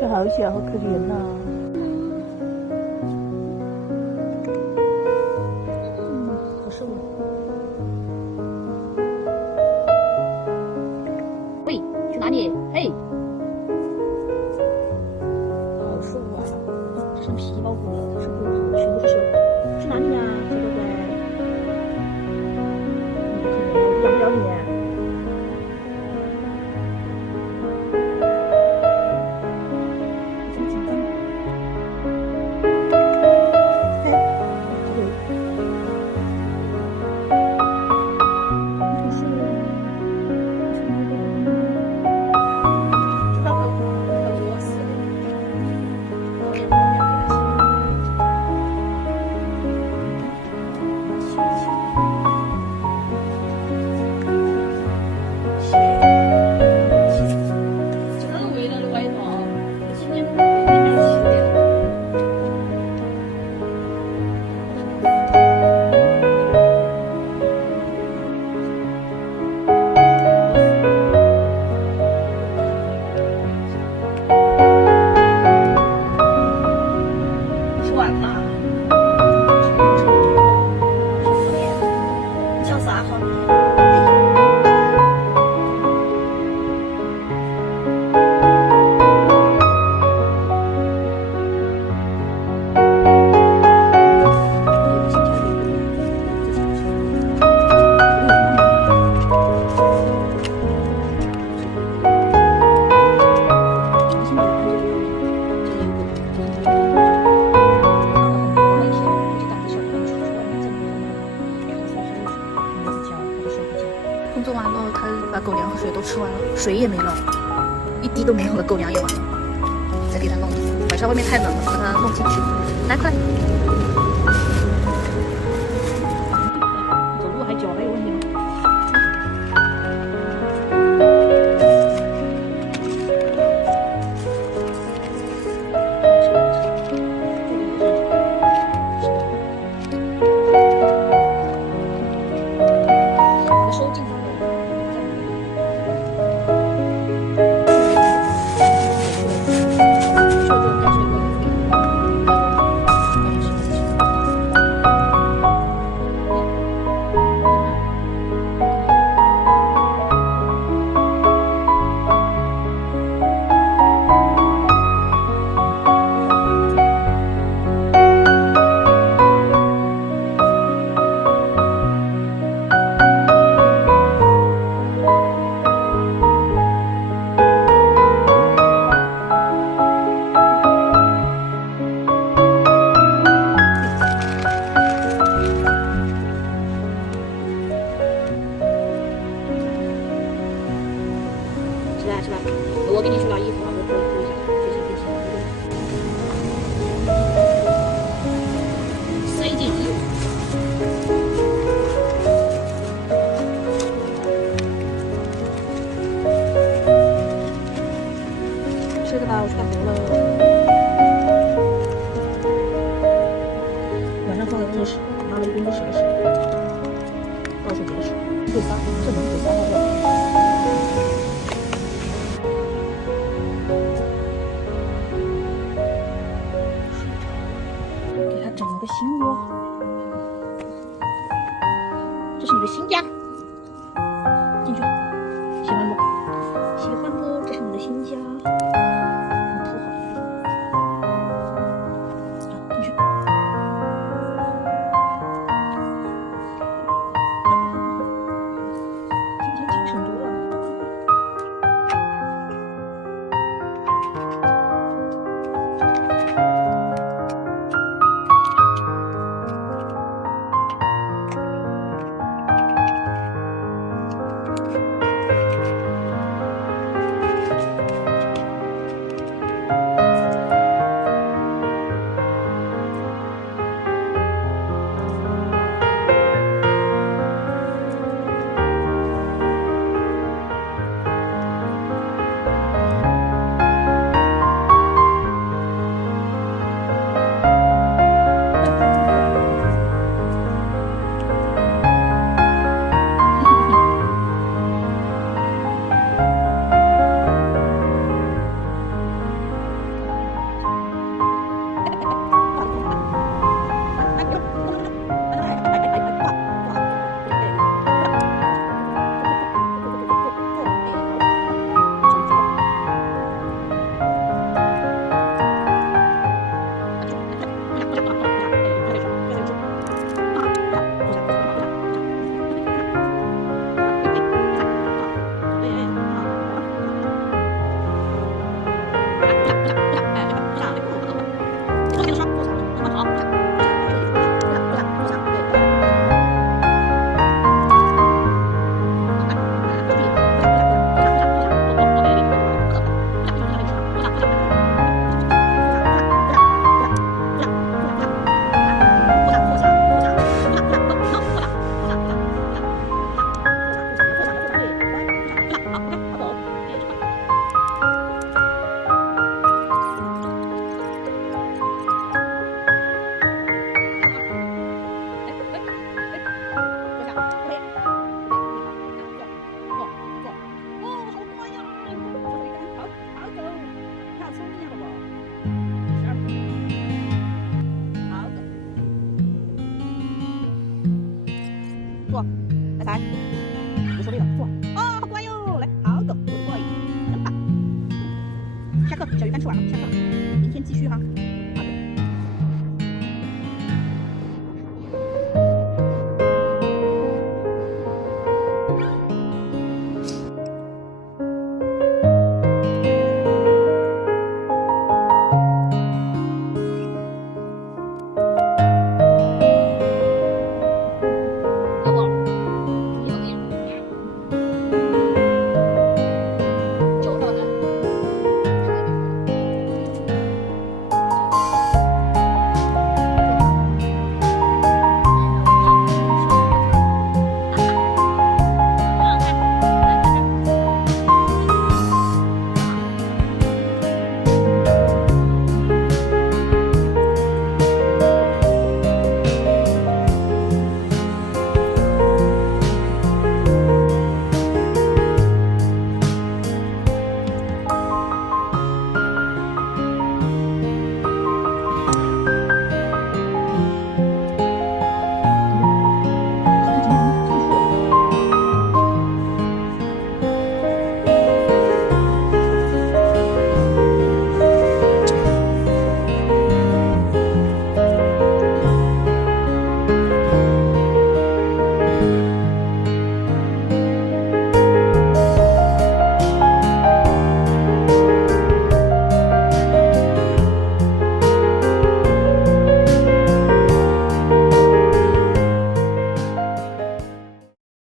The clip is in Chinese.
这好小，好可怜呐、好瘦。喂，去哪里？嘿，好瘦啊，这成皮包骨了，它是骨头，全部是血。去哪里呀，小乖乖？可怜，要不要你？工作完了，他把狗粮和水都吃完了，水也没了，一滴都没有了，狗粮也完了。再给它弄，晚上外面太冷了，把它弄进去。来，快！走路还脚还有问题吗？是吧？我给你去拿衣服啊，我脱一下，这些天气塞进衣服。吃的吧，我去干活了。晚上放在工作室，拿了一工作室的水，到处结水，会撒，这能会撒到的。整了个新窝，这是你的新家，进去，喜欢不？喜欢不？这是你的新家，铺好，进去。今天精神多了。课，小鱼干吃完了，下课了，明天继续哈。